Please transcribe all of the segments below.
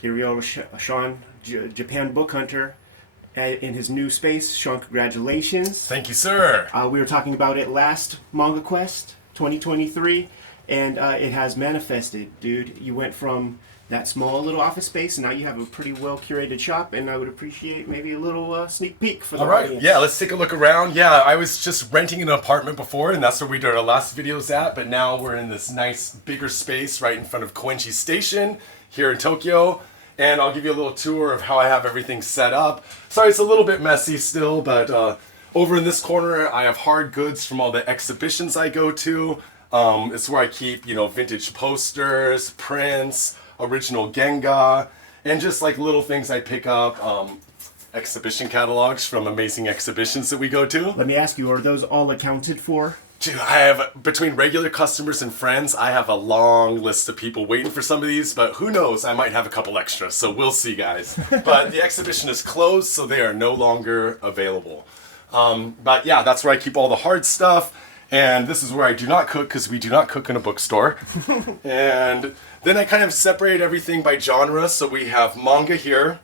Here we are, Sean, Japan Book Hunter, in his new space. Sean, congratulations. Thank you, sir. We were talking about it last Manga Quest 2023, and it has manifested, dude. You went from that small little office space, and now you have a pretty well curated shop, and I would appreciate maybe a little sneak peek for the audience. Yeah, let's take a look around. Yeah, I was just renting an apartment before, and that's where we did our last videos at, but now we're in this nice, bigger space right in front of Koenji Station here in Tokyo, and I'll give you a little tour of how I have everything set up. Sorry, it's a little bit messy still, but over in this corner, I have hard goods from all the exhibitions I go to. It's where I keep, vintage posters, prints, original Genga, and just like little things I pick up, exhibition catalogs from amazing exhibitions that we go to. Let me ask you, are those all accounted for? Dude, I have, between regular customers and friends, I have a long list of people waiting for some of these, but who knows, I might have a couple extra, so we'll see, guys. But the exhibition is closed, so they are no longer available. But yeah, that's where I keep all the hard stuff. And this is where I do not cook, because we do not cook in a bookstore. And then I kind of separate everything by genre. So we have manga here,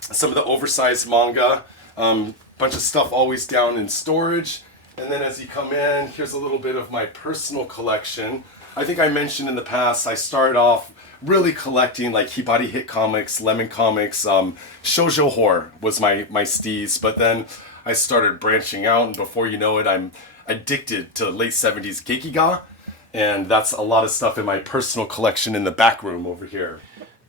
some of the oversized manga, bunch of stuff always down in storage. And then as you come in, here's a little bit of my personal collection. I think I mentioned in the past, I started off really collecting like Hibari hit comics, lemon comics, shoujo horror was my steez. But then I started branching out, and before you know it, I'm addicted to late 70s Gekiga, and that's a lot of stuff in my personal collection in the back room over here.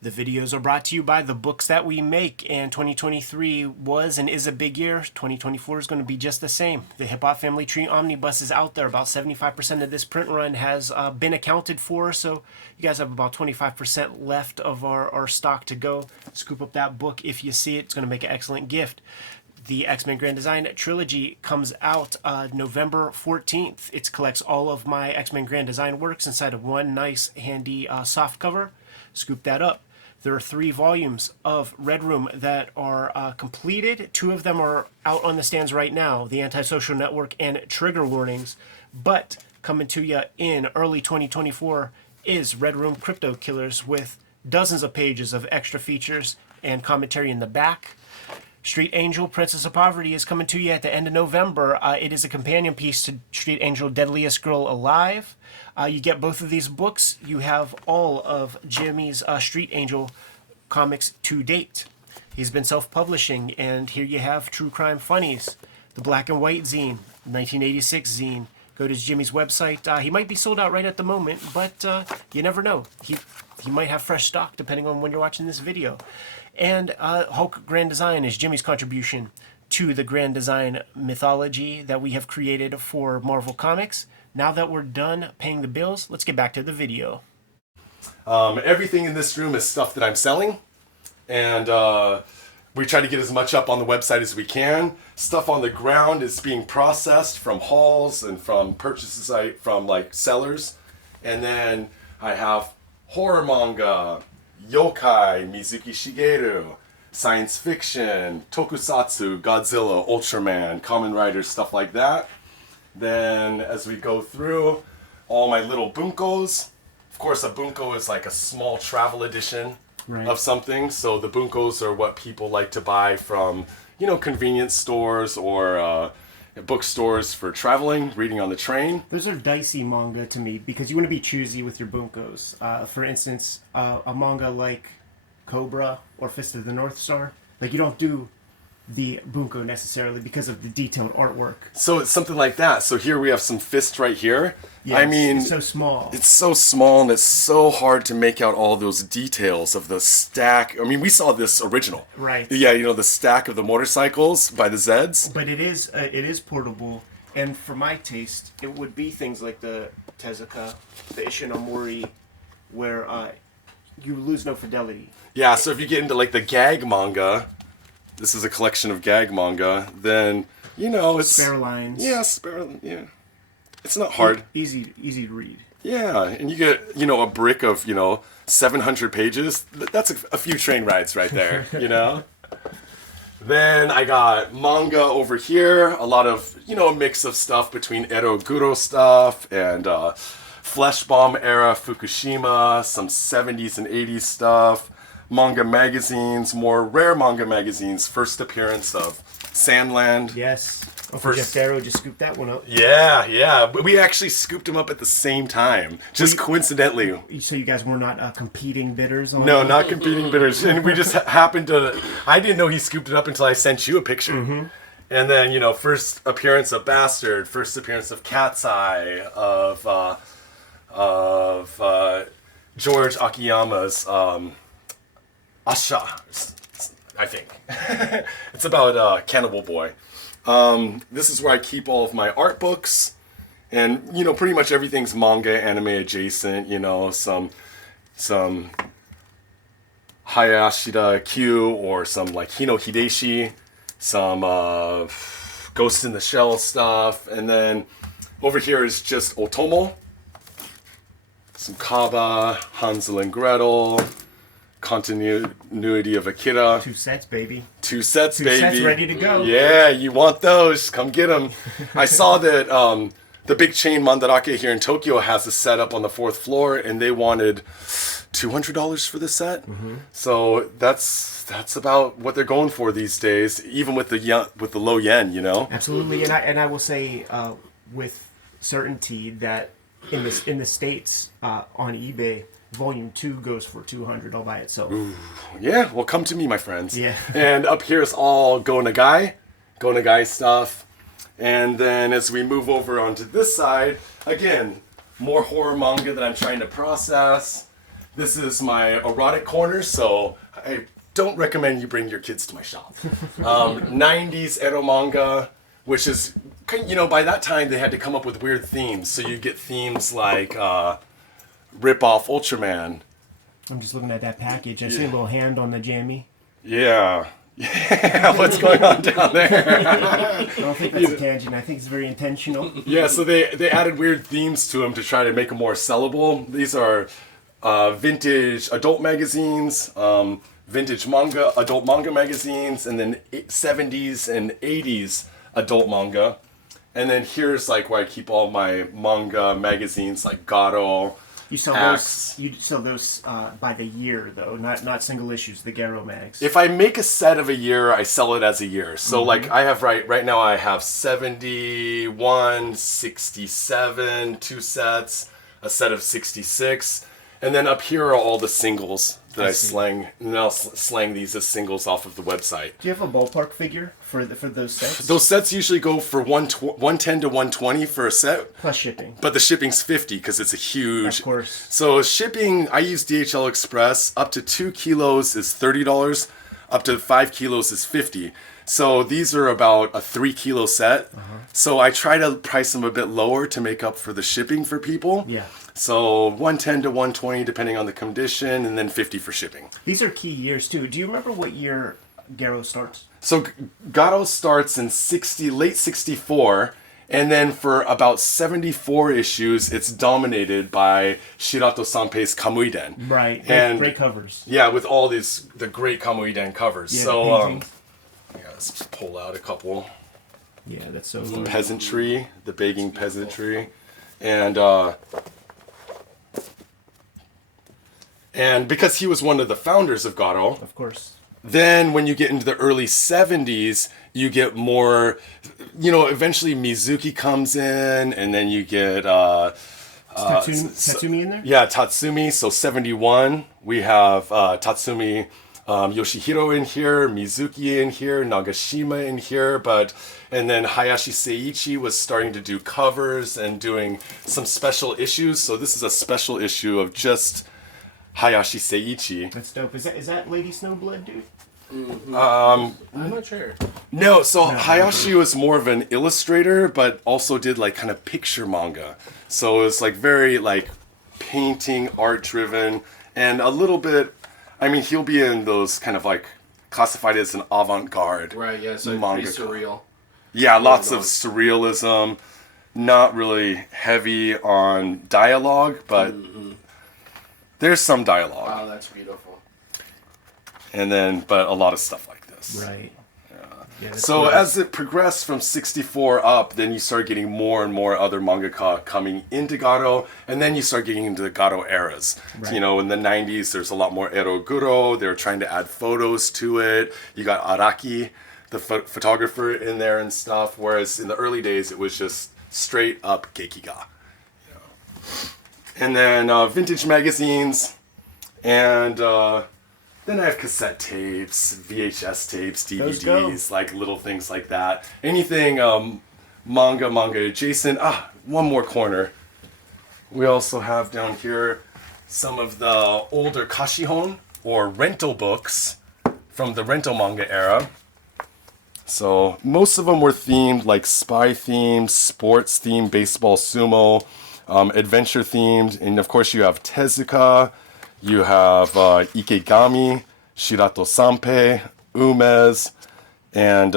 The videos are brought to you by the books that we make, and 2023 was and is a big year. 2024 is going to be just the same. The Hip Hop Family Tree Omnibus is out there. About 75% of this print run has been accounted for, so you guys have about 25% left of our stock to go. Scoop up that book if you see it. It's going to make an excellent gift. The X-Men Grand Design Trilogy comes out November 14th. It collects all of my X-Men Grand Design works inside of one nice, handy soft cover. Scoop that up. There are 3 volumes of Red Room that are completed. 2 of them are out on the stands right now, The Antisocial Network and Trigger Warnings. But coming to you in early 2024 is Red Room Crypto Killers with dozens of pages of extra features and commentary in the back. Street Angel, Princess of Poverty is coming to you at the end of November. It is a companion piece to Street Angel, Deadliest Girl Alive. You get both of these books. You have all of Jimmy's Street Angel comics to date. He's been self-publishing, and here you have True Crime Funnies, the Black and White zine, 1986 zine. Go to Jimmy's website. He might be sold out right at the moment, but you never know. He might have fresh stock depending on when you're watching this video. And Hulk Grand Design is Jimmy's contribution to the Grand Design mythology that we have created for Marvel Comics. Now that we're done paying the bills, let's get back to the video. Everything in this room is stuff that I'm selling, and we try to get as much up on the website as we can. Stuff on the ground is being processed from hauls and from purchases from like sellers. And then I have horror manga, yokai, Mizuki Shigeru, science fiction, tokusatsu, Godzilla, Ultraman, Kamen Rider, stuff like that. Then as we go through, all my little bunkos. Of course, a bunko is like a small travel edition of something. So the bunkos are what people like to buy from, convenience stores or bookstores for traveling, reading on the train. Those are dicey manga to me because you want to be choosy with your bunkos. For instance, a manga like Cobra or Fist of the North Star, like you don't do the bunko necessarily because of the detailed artwork. So it's something like that. So here we have some Fist right here. Yes, I mean, it's so small. It's so small, and it's so hard to make out all those details of the stack. I mean, we saw this original. Right. Yeah, the stack of the motorcycles by the Zeds. But it is portable, and for my taste, it would be things like the Tezuka, the Ishinomori, where you lose no fidelity. Yeah, so if you get into like the gag manga, this is a collection of gag manga, then, it's... Spare lines. Yeah, yeah. It's not hard. Easy to read. Yeah, and you get, a brick of, 700 pages. That's a few train rides right there, Then I got manga over here. A lot of, a mix of stuff between Ero Guro stuff and Flesh Bomb era Fukushima, some 70s and 80s stuff. manga magazines, more rare manga magazines. First appearance of Sandland. Yes. Uncle Jeff Darrow just scooped that one up. Yeah. We actually scooped them up at the same time, just coincidentally. So you guys were not competing bidders on No, not competing bidders. And we just happened to... I didn't know he scooped it up until I sent you a picture. Mm-hmm. And then, you know, first appearance of Bastard, first appearance of Cat's Eye, of George Akiyama's Asha, I think. It's about Cannibal Boy. This is where I keep all of my art books, and you know, pretty much everything's manga, anime adjacent. You know, some Hayashida Q or some like Hino Hideshi, some Ghost in the Shell stuff, and then over here is just Otomo, some Kaba, Hansel and Gretel. Continuity of Akira. 2 sets, baby. 2 sets, Two baby. sets ready to go. Yeah, you want those? Come get them. I saw that the big chain Mandarake here in Tokyo has a set up on the 4th floor, and they wanted $200 for the set. Mm-hmm. So that's about what they're going for these days, even with the low yen, you know. Absolutely, and I will say with certainty that in the States on eBay, Volume 2 goes for $200 all by itself. Ooh, yeah, well, come to me, my friends. Yeah. And up here is all Go Nagai stuff. And then as we move over onto this side, again, more horror manga that I'm trying to process. This is my erotic corner, so I don't recommend you bring your kids to my shop. 90s ero manga, which is, you know, by that time they had to come up with weird themes. So you get themes like... rip-off Ultraman. I'm just looking at that package. I see a little hand on the jammy. Yeah. What's going on down there? I don't think that's a tangent. I think it's very intentional. Yeah, so they added weird themes to them to try to make them more sellable. These are vintage adult magazines, vintage manga, adult manga magazines, and then 70s and 80s adult manga. And then here's like where I keep all my manga magazines like Garo. You sell those by the year though, not single issues, the Garo mags. If I make a set of a year, I sell it as a year. So like I have right now I have 71, 67, 2 sets, a set of 66, and then up here are all the singles that I slang, and I'll slang these as singles off of the website. Do you have a ballpark figure for those sets? Those sets usually go for 110 to 120 for a set. Plus shipping. But the shipping's 50 because it's a huge... Of course. So shipping, I use DHL Express. Up to 2 kilos is $30. Up to 5 kilos is $50. So these are about a 3 kilo set. So I try to price them a bit lower to make up for the shipping for people. Yeah. So 110 to 120 depending on the condition, and then 50 for shipping. These are key years too. Do you remember what year Garo starts? So Garo starts in late 64, and then for about 74 issues, it's dominated by Shirato Sanpei's Kamuiden. Right, and great covers. Yeah, with all the great Kamuiden covers. Yeah, so let's just pull out a couple. Yeah, that's so The peasantry, the begging peasantry, and because he was one of the founders of Garo, of course. Then when you get into the early 70s, you get more, you know, eventually Mizuki comes in, and then you get... Tatsumi in there? Yeah, Tatsumi. So 71, we have Tatsumi Yoshihiro in here, Mizuki in here, Nagashima in here, and then Hayashi Seiichi was starting to do covers and doing some special issues. So this is a special issue of just Hayashi Seiichi. That's dope. Is that Lady Snowblood, dude? Mm-hmm. I'm not sure. No, so Hayashi was more of an illustrator, but also did like kind of picture manga. So it was like very like painting, art driven, and a little bit. I mean, he'll be in those kind of like classified as an avant-garde. Right. Yeah. So manga. pretty surreal. Yeah, lots of surrealism. Not really heavy on dialogue, but there's some dialogue. Wow, that's beautiful. And then, but a lot of stuff like this. Right. So as it progressed from 64 up, then you start getting more and more other mangaka coming into Garo, and then you start getting into the Garo eras. Right. So, you know, in the 90s, there's a lot more eroguro. They were trying to add photos to it. You got Araki, the photographer, in there and stuff. Whereas in the early days, it was just straight up gekiga. You know. And then vintage magazines, and then I have cassette tapes, VHS tapes, DVDs, like little things like that. Anything manga adjacent. One more corner. We also have down here some of the older kashihon, or rental books from the rental manga era. So most of them were themed, like spy themed, sports themed, baseball, sumo, adventure themed, and of course you have Tezuka, you have Ikegami, Shirato Sanpei, Umez, and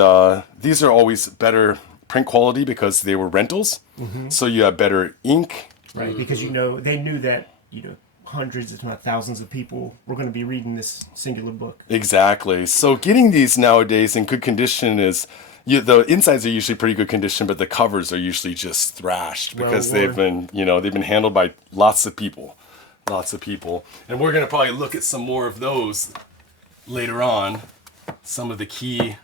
these are always better print quality because they were rentals. So you have better ink. Right, because they knew that hundreds, if not thousands, of people were going to be reading this singular book. Exactly. So getting these nowadays in good condition is, the insides are usually pretty good condition, but the covers are usually just thrashed because they've been handled by lots of people. And we're going to probably look at some more of those later on. Some of the key,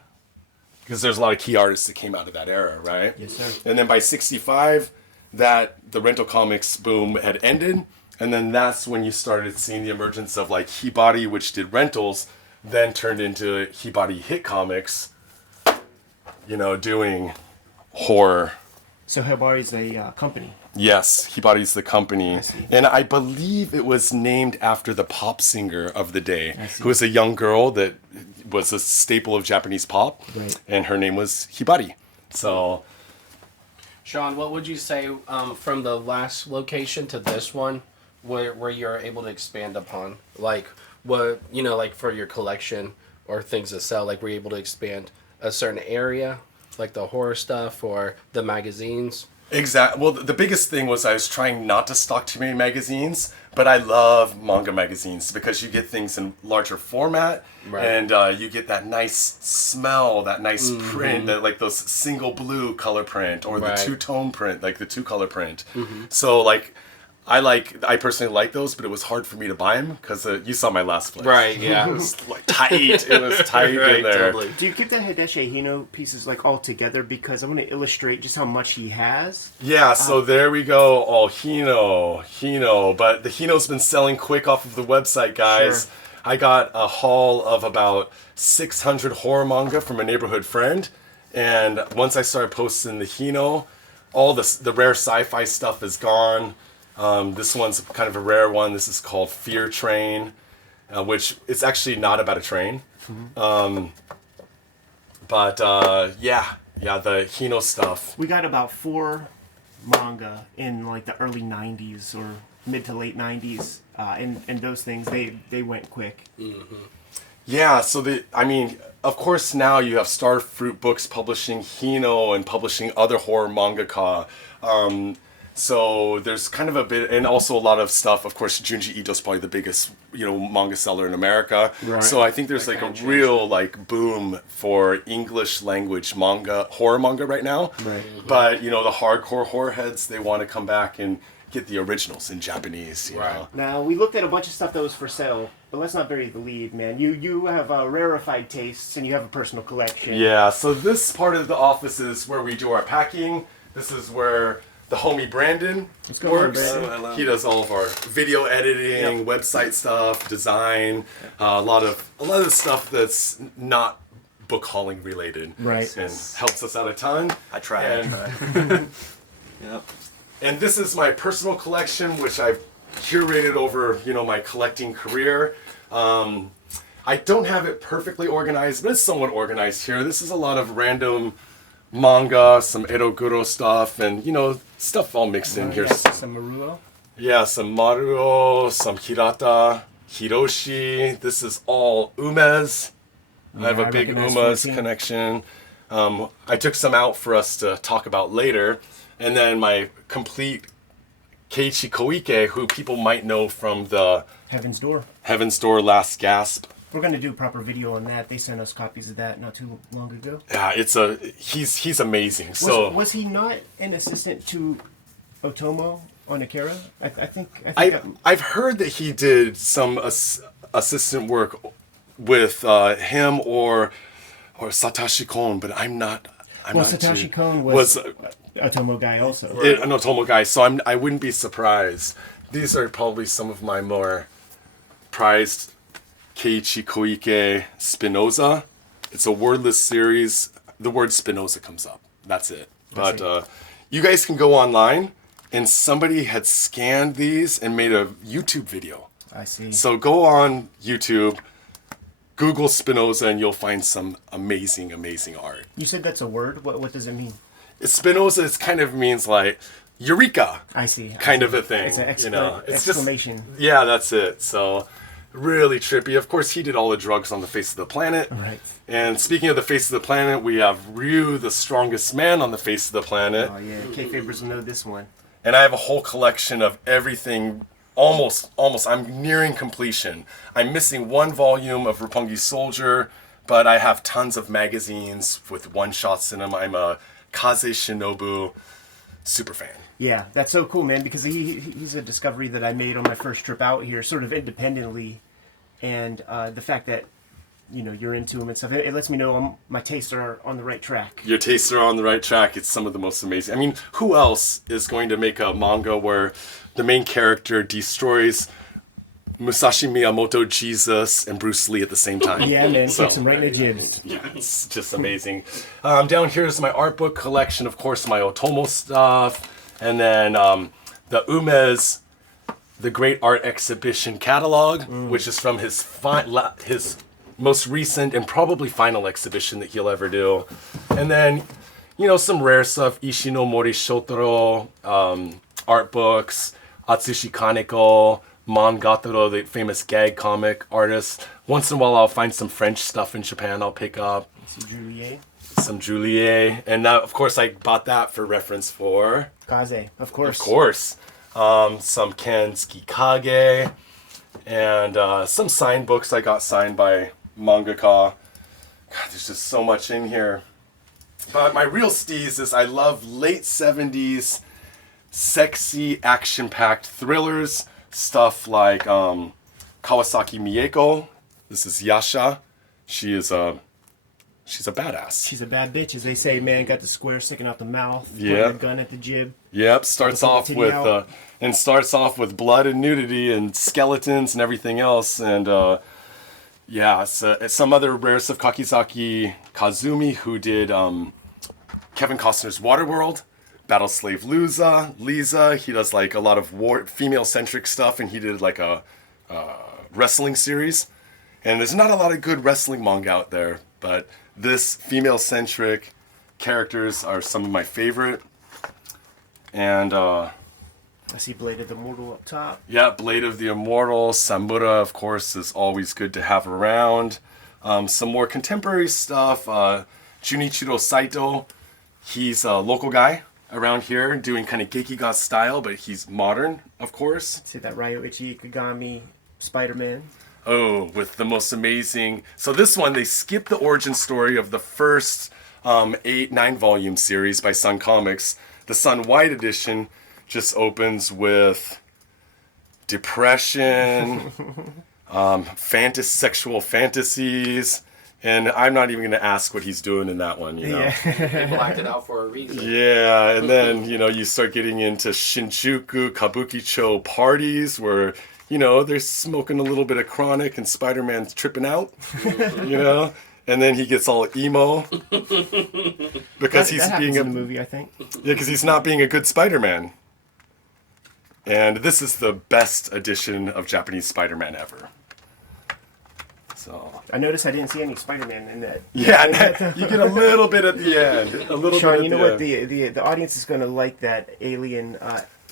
because there's a lot of key artists that came out of that era, right? Yes, sir. And then by 65, the rental comics boom had ended. And then that's when you started seeing the emergence of like Hibari, which did rentals, then turned into Hibari Hit Comics, doing horror. So Hibari's a company. Yes, Hibari's the company. And I believe it was named after the pop singer of the day, who was a young girl that was a staple of Japanese pop. Right. And her name was Hibari. So, Sean, what would you say from the last location to this one, where you're able to expand upon? Like, what, like for your collection or things to sell, like were you able to expand a certain area, like the horror stuff or the magazines? Exactly. Well, the biggest thing was I was trying not to stock too many magazines, but I love manga magazines because you get things in larger format, and you get that nice smell, that nice print, that like those single blue color print or the two-tone print, like the two-color print. So like, I personally like those, but it was hard for me to buy them because you saw my last place. Right, yeah. It was like tight. It was tight in there. Totally. Do you keep the Hideshi Hino pieces like all together? Because I'm going to illustrate just how much he has. Yeah, so there we go. Oh, Hino. But the Hino's been selling quick off of the website, guys. Sure. I got a haul of about 600 horror manga from a neighborhood friend. And once I started posting the Hino, all the rare sci-fi stuff is gone. This one's kind of a rare one. This is called Fear Train, which it's actually not about a train. The Hino stuff. We got about 4 manga in like the early 90s or mid to late 90s. And those things, they went quick. Yeah, so of course now you have Starfruit Books publishing Hino and publishing other horror mangaka. So there's kind of a bit, and also a lot of stuff. Of course, Junji Ito's probably the biggest, manga seller in America. Right. So I think there's like a real boom for English language manga, horror manga right now. Right. But the hardcore horror heads, they want to come back and get the originals in Japanese. You know. Now we looked at a bunch of stuff that was for sale, but let's not bury the lead, man. You have rarefied tastes and you have a personal collection. Yeah. So this part of the office is where we do our packing. This is where the homie Brandon works. He does all of our video editing, website stuff, design, a lot of the stuff that's not book hauling related. Right. And helps us out a ton. I try. Yep. And this is my personal collection, which I've curated over, my collecting career. I don't have it perfectly organized, but it's somewhat organized here. This is a lot of random manga, some eroguro stuff, and stuff all mixed in here. Some Maruo. Yeah, some Maruo, some Hirata, Hiroshi. This is all Umez. I have a big Umez connection. I took some out for us to talk about later. And then my complete Keiichi Koike, who people might know from the Heaven's Door, Last Gasp We're going to do a proper video on that. They sent us copies of that not too long ago. Yeah, he's amazing. Was he not an assistant to Otomo on Akira? I think I've heard that he did some assistant work with him or Satoshi Kon, but I'm not. Satoshi Kon was Otomo guy also. An Otomo guy, so I wouldn't be surprised. These are probably some of my more prized Keiichi Koike Spinoza. It's a wordless series. The word Spinoza comes up. That's it. But you guys can go online, and somebody had scanned these and made a YouTube video. I see. So go on YouTube, Google Spinoza, and you'll find some amazing, amazing art. You said that's a word? What does it mean? Spinoza kind of means like eureka. I see. Kind of a thing. It's an it's exclamation. Just, yeah, that's it. So really trippy. Of course, he did all the drugs on the face of the planet. Right. And speaking of the face of the planet, we have Ryu, the strongest man on the face of the planet. Oh yeah, Kayfabers will know this one. And I have a whole collection of everything. Almost. I'm nearing completion. I'm missing one volume of Roppongi Soldier, but I have tons of magazines with one-shots in them. I'm a Kaze Shinobu super fan. Yeah, that's so cool, man, because he's a discovery that I made on my first trip out here, sort of independently. And the fact that, you're into him and stuff, it lets me know my tastes are on the right track. Your tastes are on the right track. It's some of the most amazing. I mean, who else is going to make a manga where the main character destroys Musashi Miyamoto, Jesus, and Bruce Lee at the same time? Yeah, man, kicks him right in the jibs. Yeah, it's just amazing. Down here is my art book collection, of course, my Otomo stuff, and then the Umez, the Great Art Exhibition catalog, which is from his most recent and probably final exhibition that he'll ever do. And then, some rare stuff, Ishinomori Shotaro, art books, Atsushi Kaneko, Mangataro, the famous gag comic artist. Once in a while, I'll find some French stuff in Japan I'll pick up. Some Juliet. And now, of course, I bought that for reference for... Kaze, of course. Of course. Some Ken Tsukikage. And some signed books I got signed by mangaka. God, there's just so much in here. But my real steez is I love late 70s sexy, action-packed thrillers. Stuff like Kawasaki Mieko. This is Yasha. She's a badass. She's a bad bitch, as they say, man. Got the square sticking out the mouth. Yeah. Pointing a gun at the jib. Yep. Starts off with blood and nudity and skeletons and everything else. And it's some other rare stuff. Kakizaki Kazumi, who did Kevin Costner's Waterworld. Battle Slave Lisa. He does like a lot of female-centric stuff, and he did like a wrestling series. And there's not a lot of good wrestling manga out there, but this female-centric characters are some of my favorite. And I see Blade of the Immortal up top. Yeah, Blade of the Immortal. Samura, of course, is always good to have around. Some more contemporary stuff. Junichiro Saito. He's a local guy around here doing kind of Gekiga style, but he's modern, of course. See that Ryoichi Ikigami Spider-Man? Oh, with the most amazing... So this one, they skip the origin story of the first 9 volume series by Sun Comics. The Sun White edition just opens with depression, sexual fantasies, and I'm not even going to ask what he's doing in that one, Yeah. They blacked it out for a reason. Yeah, and then, you start getting into Shinjuku, Kabukicho parties where, they're smoking a little bit of chronic and Spider-Man's tripping out, and then he gets all emo because he's being in the movie, I think. Yeah, because he's not being a good Spider-Man. And this is the best edition of Japanese Spider-Man ever. So I noticed I didn't see any Spider-Man in that. Yeah, you get a little bit at the end. Sean, you know what? The audience is going to like that Alien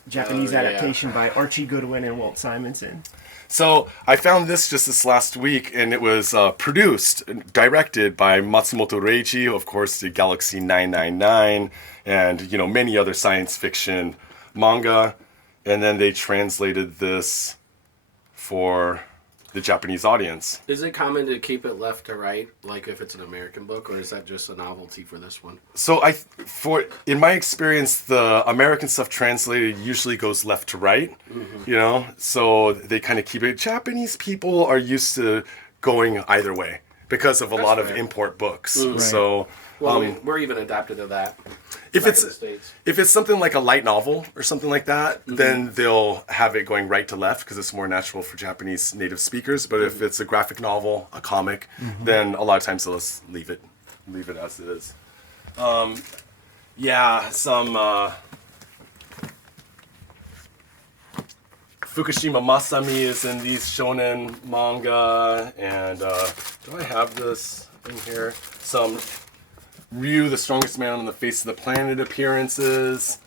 Japanese adaptation by Archie Goodwin and Walt Simonson. So I found this just this last week, and it was produced, directed by Matsumoto Reiji, of course, the Galaxy 999, and many other science fiction manga. And then they translated this for the Japanese audience. Is it common to keep it left to right, like if it's an American book, or is that just a novelty for this one? So in my experience, the American stuff translated usually goes left to right, you know? So they kind of keep it. Japanese people are used to going either way because of a lot of import books. Right. So Well, we're even adapted to that. if back in the States. it's something like a light novel or something like that, then they'll have it going right to left because it's more natural for Japanese native speakers. But if it's a graphic novel, a comic, then a lot of times they'll just leave it as it is. Some Fukushima Masami is in these shonen manga, and do I have this in here? Some Ryu, the strongest man on the face of the planet appearances,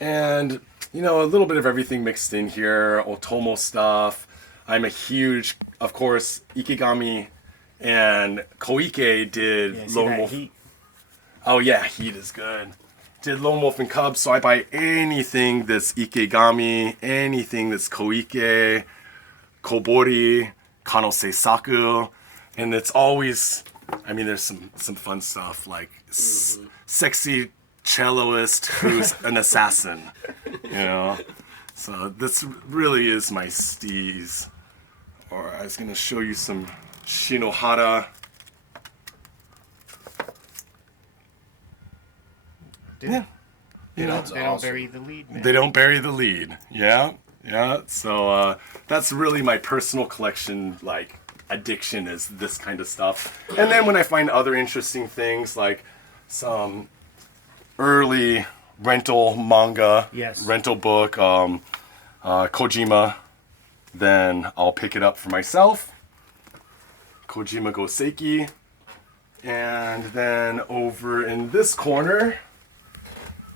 and you know, a little bit of everything mixed in here. Otomo stuff. I'm a huge, of course, Ikigami and Koike did Lone Wolf. Heat. Oh yeah, Heat is good. Did Lone Wolf and Cub, so I buy anything that's Ikigami, anything that's Koike, Kobori, Kanose Saku, and it's always, I mean, there's some fun stuff like sexy celloist who's an assassin, you know. So this really is my steez. Or I was gonna show you some Shinohara. Yeah. They don't awesome. bury the lead, man. They don't bury the lead. Yeah. So that's really my personal collection, like, addiction is this kind of stuff. And then when I find other interesting things, like some early rental manga, rental book, Kojima, then I'll pick it up for myself. Kojima Goseki. And then over in this corner,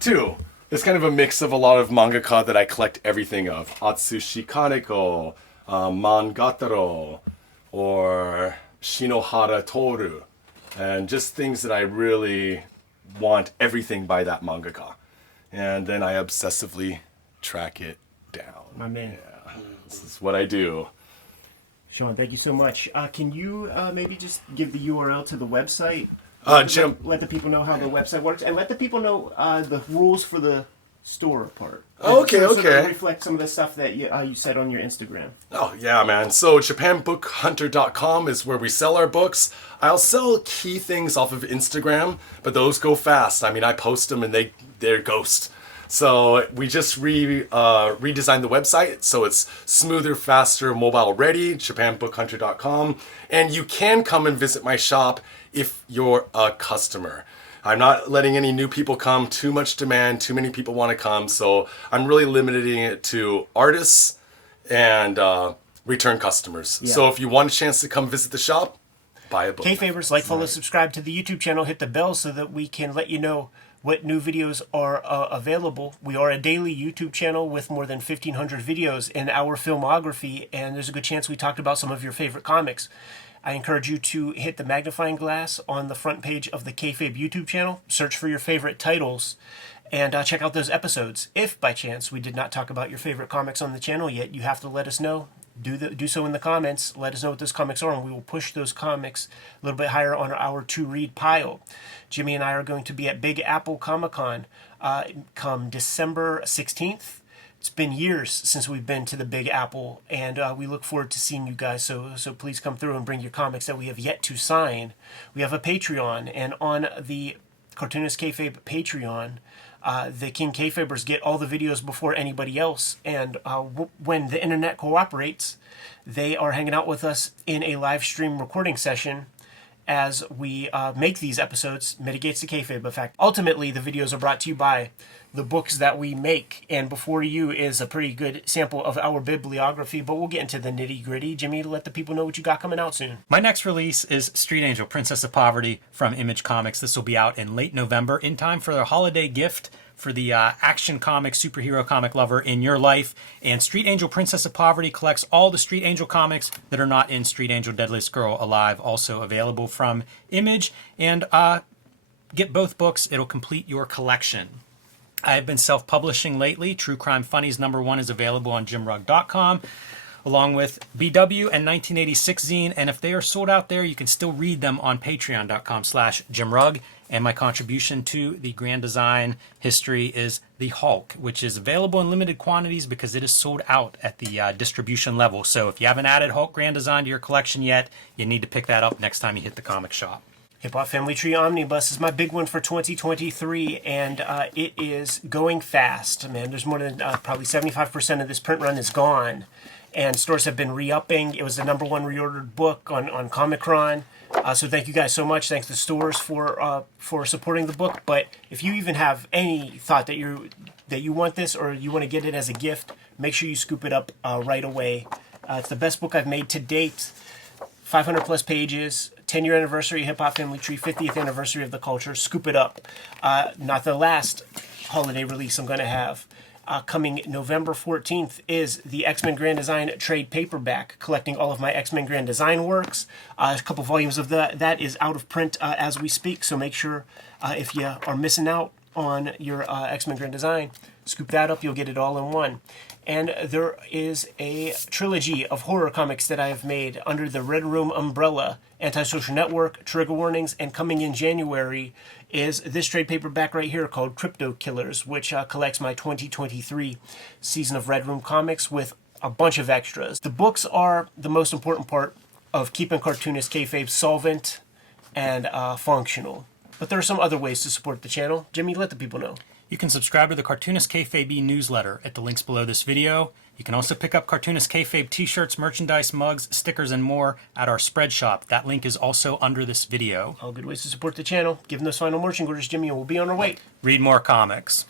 too, it's kind of a mix of a lot of mangaka that I collect everything of. Atsushi Kaneko, Mangataro, or Shinohara Toru. And just things that I really want everything by that mangaka. And then I obsessively track it down. My man. Yeah, this is what I do. Sean, thank you so much. Can you maybe just give the URL to the website? Jim. Let the people know how the website works, and let the people know the rules for the store part. Okay. So they reflect some of the stuff that you said on your Instagram. Oh, yeah, man. So JapanBookHunter.com is where we sell our books. I'll sell key things off of Instagram, but those go fast. I mean, I post them and they're ghost. So we just redesigned the website so it's smoother, faster, mobile ready, JapanBookHunter.com. And you can come and visit my shop if you're a customer. I'm not letting any new people come, too much demand, too many people want to come, so I'm really limiting it to artists and return customers. Yeah. So if you want a chance to come visit the shop, buy a book. Kayfabers, like, follow, subscribe to the YouTube channel, hit the bell so that we can let you know what new videos are available. We are a daily YouTube channel with more than 1,500 videos in our filmography, and there's a good chance we talked about some of your favorite comics. I encourage you to hit the magnifying glass on the front page of the Kayfabe YouTube channel, search for your favorite titles, and check out those episodes. If, by chance, we did not talk about your favorite comics on the channel yet, you have to let us know. Do so in the comments. Let us know what those comics are, and we will push those comics a little bit higher on our to-read pile. Jimmy and I are going to be at Big Apple Comic-Con come December 16th. It's been years since we've been to the Big Apple, and we look forward to seeing you guys. So please come through and bring your comics that we have yet to sign. We have a Patreon, and on the Cartoonist Kayfabe Patreon, the King Kayfabers get all the videos before anybody else. And when the internet cooperates, they are hanging out with us in a live stream recording session as we make these episodes. Mitigates the kayfabe effect. Ultimately, the videos are brought to you by the books that we make, and before you is a pretty good sample of our bibliography, but we'll get into the nitty-gritty. Jimmy, let the people know what you got coming out soon. My next release is Street Angel, Princess of Poverty from Image Comics. This will be out in late November, in time for their holiday gift for the action comic, superhero comic lover in your life. And Street Angel, Princess of Poverty collects all the Street Angel comics that are not in Street Angel, Deadliest Girl Alive, also available from Image. And get both books. It'll complete your collection. I've been self-publishing lately. True Crime Funnies #1 is available on jimrugg.com. along with BW and 1986 zine. And if they are sold out there, you can still read them on patreon.com/JimRugg. And my contribution to the Grand Design history is the Hulk, which is available in limited quantities because it is sold out at the distribution level. So if you haven't added Hulk Grand Design to your collection yet, you need to pick that up next time you hit the comic shop. Hip Hop Family Tree Omnibus is my big one for 2023, and it is going fast. Man, there's more than probably 75% of this print run is gone, and stores have been re-upping. It was the #1 reordered book on Comic-Con. So thank you guys so much. Thanks to stores for supporting the book. But if you even have any thought that you want this or you want to get it as a gift, make sure you scoop it up right away. It's the best book I've made to date. 500 plus pages, 10-year anniversary of Hip Hop Family Tree, 50th anniversary of the culture. Scoop it up. Not the last holiday release I'm going to have. Coming November 14th is the X-Men Grand Design trade paperback, collecting all of my X-Men Grand Design works. A couple volumes of that is out of print as we speak, so make sure if you are missing out on your X-Men Grand Design, scoop that up. You'll get it all in one. And there is a trilogy of horror comics that I have made under the Red Room umbrella, Antisocial Network, Trigger Warnings, and coming in January is this trade paperback right here called Crypto Killers, which collects my 2023 season of Red Room comics with a bunch of extras. The books are the most important part of keeping Cartoonist Kayfabe solvent and functional. But there are some other ways to support the channel. Jimmy, let the people know. You can subscribe to the Cartoonist Kayfabe newsletter at the links below this video. You can also pick up Cartoonist Kayfabe t-shirts, merchandise, mugs, stickers, and more at our spread shop. That link is also under this video. All good ways to support the channel. Give them those final marching orders, Jimmy, and we'll be on our way. Read more comics.